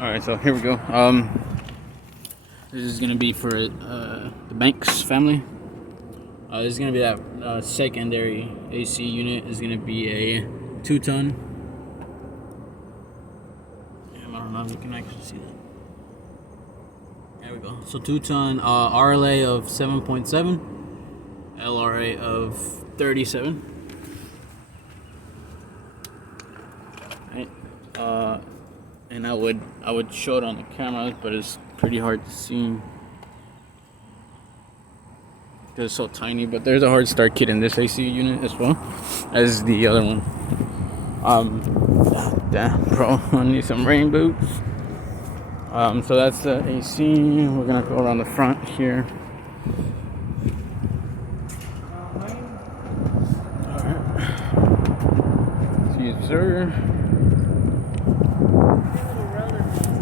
Alright, so here we go. This is gonna be for the Banks family. This is gonna be that secondary AC unit. Is gonna be a 2-ton. I don't know if you can actually see that. There we go. So 2-ton RLA of 7.7, LRA of 37. Right. And I would show it on the camera, but it's pretty hard to see because it's so tiny. But there's a hard start kit in this AC unit as well as the other one. Damn, bro, I need some rain boots. So that's the AC. We're gonna go around the front here. Alright. See you, sir.